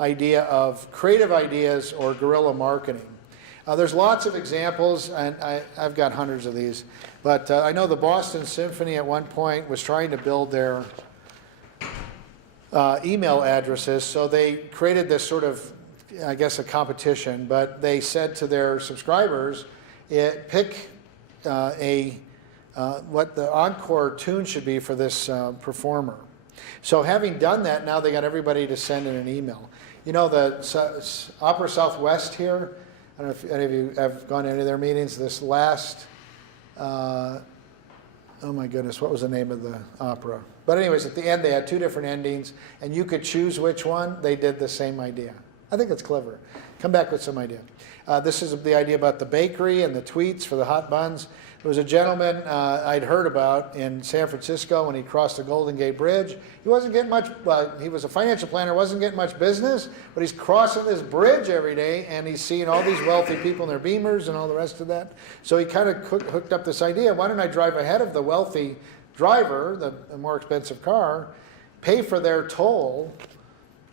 idea of creative ideas or guerrilla marketing. There's lots of examples, and I've got hundreds of these, but I know the Boston Symphony at one point was trying to build their email addresses, so they created this sort of, I guess, a competition, but they said to their subscribers, pick what the encore tune should be for this performer. So having done that, now they got everybody to send in an email. You know, the Opera Southwest here, I don't know if any of you have gone to any of their meetings, this last, oh my goodness, what was the name of the opera? But anyways, at the end they had two different endings, and you could choose which one. They did the same idea. I think it's clever. Come back with some idea. This is the idea about the bakery and the tweets for the hot buns. There was a gentleman I'd heard about in San Francisco when he crossed the Golden Gate Bridge. He wasn't getting much, well, he was a financial planner, wasn't getting much business, but he's crossing this bridge every day and he's seeing all these wealthy people in their Beamers and all the rest of that. So he kind of hooked up this idea, why don't I drive ahead of the wealthy driver, the more expensive car, pay for their toll,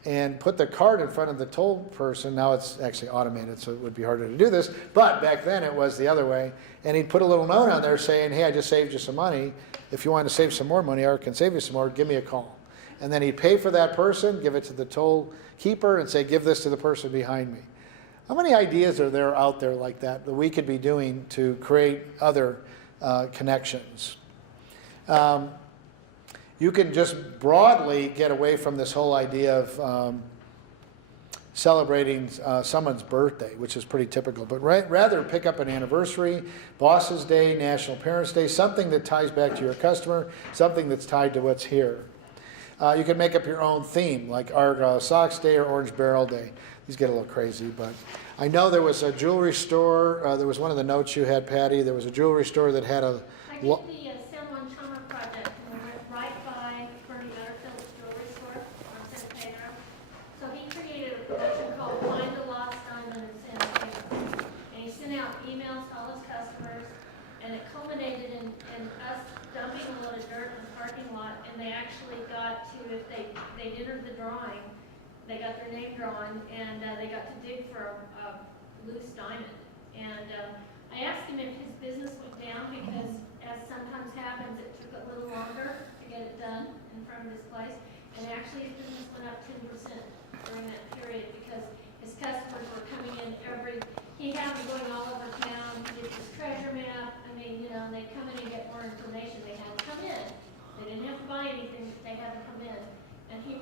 and put the card in front of the toll person. Now it's actually automated, so it would be harder to do this, but back then it was the other way. And he'd put a little note on there saying, hey, I just saved you some money. If you want to save some more money or can save you some more, give me a call. And then he'd pay for that person, give it to the toll keeper, and say, give this to the person behind me. How many ideas are there out there like that that we could be doing to create other connections? You can just broadly get away from this whole idea of celebrating someone's birthday, which is pretty typical, but rather pick up an anniversary, Boss's Day, National Parents' Day, something that ties back to your customer, something that's tied to what's here. You can make up your own theme, like Argyle Sox Day or Orange Barrel Day. These get a little crazy, but I know there was a jewelry store, there was one of the notes you had, Patty, there was a jewelry store that had a... I did the San Juan Chama project, and we went right by Bernie Butterfield's jewelry store on San Pedro. So he created a production called Find the Lost Diamond in San Pedro. And he sent out emails to all his customers, and it culminated in us dumping a load of dirt in the parking lot, and they actually got to, if they entered the drawing, they got their name drawn, and they got to dig for a loose diamond. And I asked him if his business went down because, as sometimes happens, it took a little longer to get it done in front of his place. And actually his business went up 10% during that period because his customers were coming in he had them going all over town, he did his treasure map. I mean, you know, and they'd come in and get more information. They had to come in. They didn't have to buy anything, but they had to come in. And he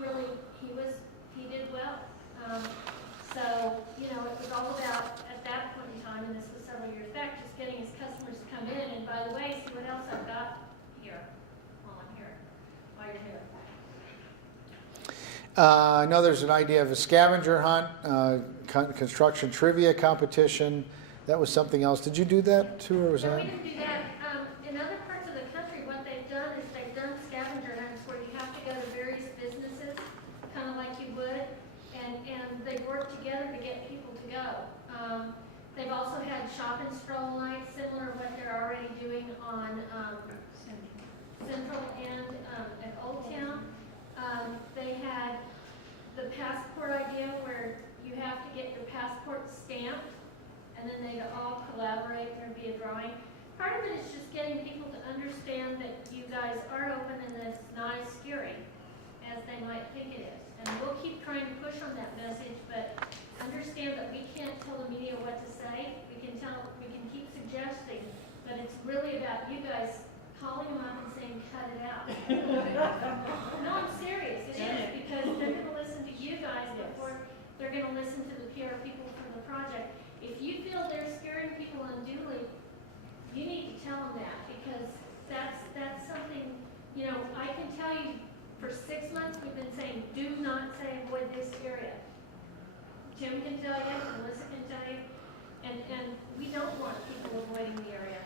did well. So, you know, it was all about, at that point in time, and this was several years back, just getting his customers to come in, and by the way, see what else I've got here while I'm here, while you're here. I know there's an idea of a scavenger hunt, construction trivia competition. That was something else. Did you do that too, or was No, that? we didn't do that. In other parts of the country, what they've done is they've done scavenger hunts where you have to go to various businesses, kind of like you would, and they work together to get people to go. They've also had shop and stroll nights, similar to what they're already doing on Central and at Old Town. They had the passport idea where you have to get your passport stamped, and then they all collaborate. There'd be a drawing. Part of it is just getting people to understand that you guys are open and that it's not as scary as they might think it is. And we'll keep trying to push on that message, but understand that we can't tell the media what to say. We can keep suggesting, but it's really about you guys calling them up and saying, cut it out. No, I'm serious. It is, because they're going to listen to you guys before they're going to listen to the PR people for the project. If you feel they're scaring people unduly, you need to tell them that, because that's something, you know, I can tell you for 6 months we've been saying, do not say avoid this area. Tim can tell you, Melissa can tell you, and we don't want people avoiding the area.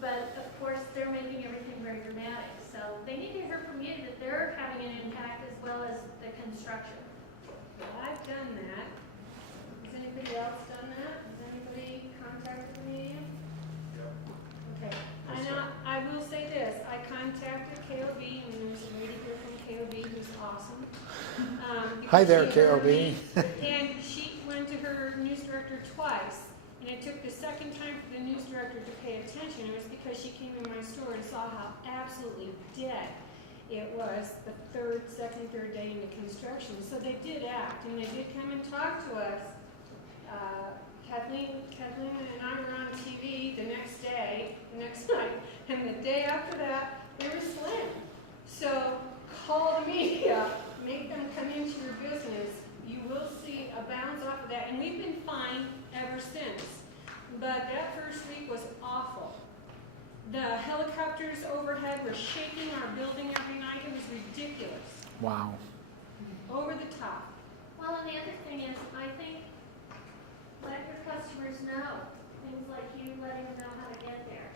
But of course, they're making everything very dramatic. So they need to hear from you that they're having an impact as well as the construction. Well, I've done that. Has anybody else done that? Has anybody contacted me? Yep. Okay. I will say this. I contacted KOB, and there's a lady here from KOB who's awesome. Hi there, She heard KOB. me, and she went to her news director twice, and it took the second time for the news director to pay attention. It was because she came in my store and saw how absolutely dead it was the second, third day into construction. So they did act, and they did come and talk to us. Kathleen and I were on TV the next day, the next night, and the day after that, they were slammed. So call the media, make them come into your business. You will see a bounce off of that, and we've been fine ever since. But that first week was awful. The helicopters overhead were shaking our building every night. It was ridiculous. Wow. Over the top. Well, and the other thing is, I think, let your customers know, things like you letting them know how to get there.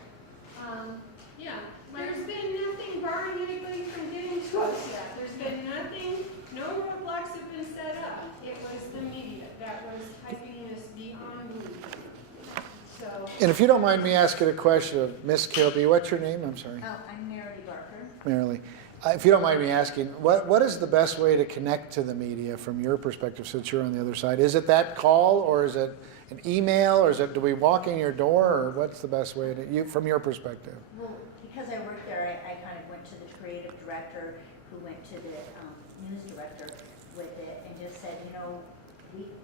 Yeah, there's been nothing barring anybody from getting to us yet. There's been nothing, no roadblocks have been set up. It was the media that was hyping this beyond belief. So, And if you don't mind me asking a question of Miss Kilby, what's your name? I'm sorry. Oh, I'm Mary Barker. Marilee. If you don't mind me asking, what is the best way to connect to the media from your perspective, since you're on the other side? Is it that call, or is it an email, or is it, do we walk in your door, or what's the best way to, from your perspective? Well, because I worked there, I kind of went to the creative director, who went to the news director with it, and just said, you know,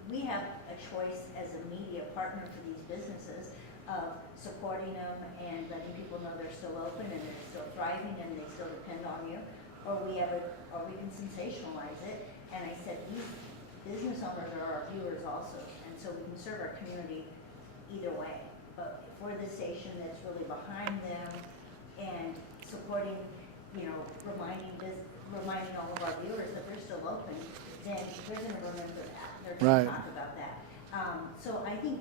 we have a choice as a media partner for these businesses of supporting them and letting people know they're still open and they're still thriving and they still depend on you, or we can sensationalize it. And I said, these business owners are our viewers also, and so we can serve our community either way. But for the station that's really behind them and supporting, you know, reminding all of our viewers that they're still open, then they're going to remember that. They're going Right. to talk about that. So I think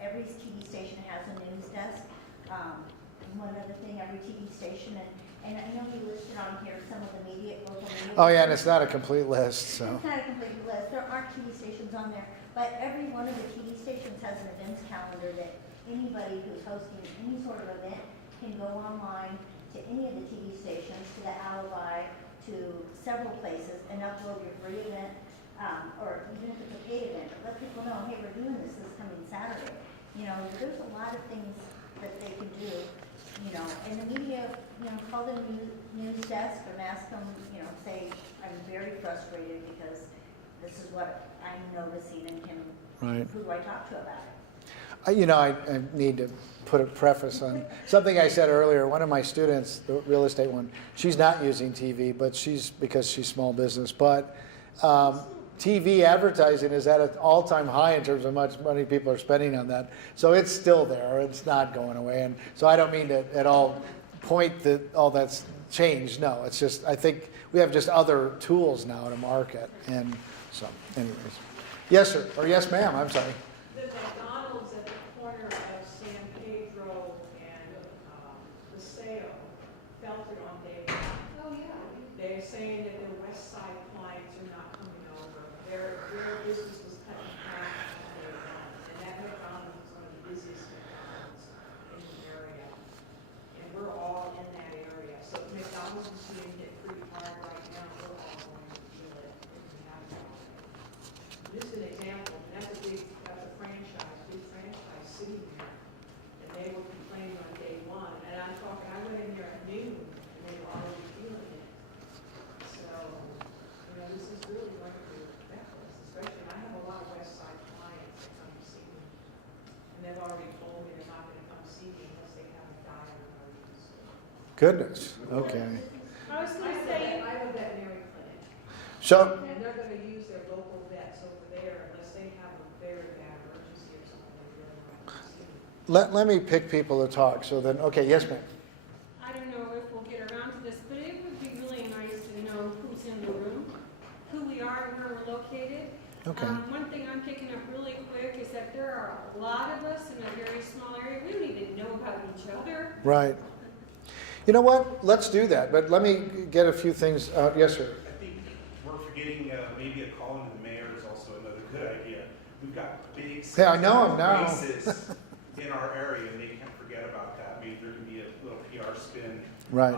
every TV station has a news desk. One other thing, every TV station, and I know you listed on here some of the local media. Oh yeah, and it's not a complete list, so. It's not a complete list. There aren't TV stations on there, but every one of the TV stations has an events calendar that anybody who's hosting any sort of event can go online to any of the TV stations, to the Alibi, to several places, and upload your free event, or even if it's a paid event, but let people know, hey, we're doing this coming Saturday. You know, there's a lot of things that they can do, you know, and the media, you know, call the news desk and ask them, you know, say, I'm very frustrated because this is what I'm noticing, and Right. who do I talk to about it? I need to put a preface on something I said earlier. One of my students, the real estate one, she's not using TV, but because she's small business. But TV advertising is at an all-time high in terms of how much money people are spending on that. So it's still there. It's not going away. And so I don't mean to at all point that all that's changed. No, it's just I think we have just other tools now to market. And so, anyways, yes, sir, or yes, ma'am. I'm sorry. The McDonald's at the corner of San Pedro and Paseo felt it on day one. Oh, yeah. They're saying that their West Side clients are not coming over. Their business was cut in half on day one. And that McDonald's is one of the busiest McDonald's in the area. And we're all in that area. So if McDonald's is doing it pretty hard right now. We're all going to feel it if we have it. Just an example, and that's a franchise, big franchise sitting there, and they were complaining on day one, and I'm talking, I went in here at noon, and they were already feeling it. So, this is really going to affect us, especially, I have a lot of West Side clients that come to see me, and they've already told me they're not gonna come see me unless they have a dire emergency. Goodness. Okay. I was going to say, I have a veterinary clinic, So. and they're gonna use their local vets over there unless they have a very bad emergency or something, they really might not see me. Let me pick people to talk. So then, okay, yes, ma'am. I don't know if we'll get around to this, but it would be really nice to know who's in the room, who we are, and where we're located. Okay. One thing I'm picking up really quick is that there are a lot of us in a very small area. We don't even know about each other. Right. You know what? Let's do that. But let me get a few things out. Yes, sir. I think we're forgetting maybe a call into the mayor is also another good idea. We've got big Hey, I know 'em now. races in our area, and they can't forget about that. Maybe there can be a little PR spin. Right.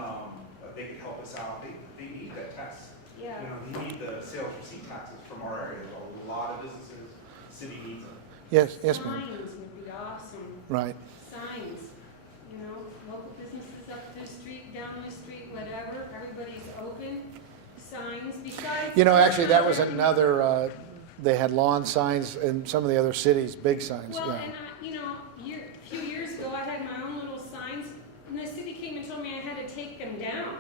They can help us out. They need that test. Yeah. You know, you need the sales receipt taxes from our area, a lot of businesses, city needs them. Yes, yes, ma'am. Signs would be awesome. Right. Signs, you know, local businesses up the street, down the street, whatever, everybody's open. Signs besides. You know, actually, that was another, they had lawn signs in some of the other cities, big signs, Well, yeah. and I, you know, a few years ago, I had my own little signs, and the city came and told me I had to take them down.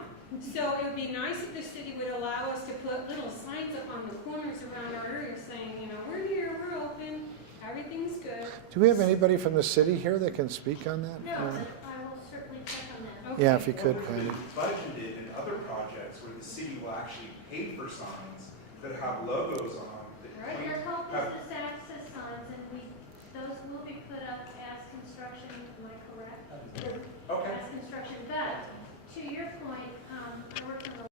So it would be nice if the city would allow us to put little signs up on the corners around our area saying, you know, we're here, we're open, everything's good. Do we have anybody from the city here that can speak on that? No, but I will certainly check on that. Okay. Yeah, if you could, Patty. Budgeted in other projects where the city will actually pay for signs that have logos on them. that Right. They're called have- business access signs, and those will be put up as construction, am I correct? Okay. As construction, but to your point, I worked on the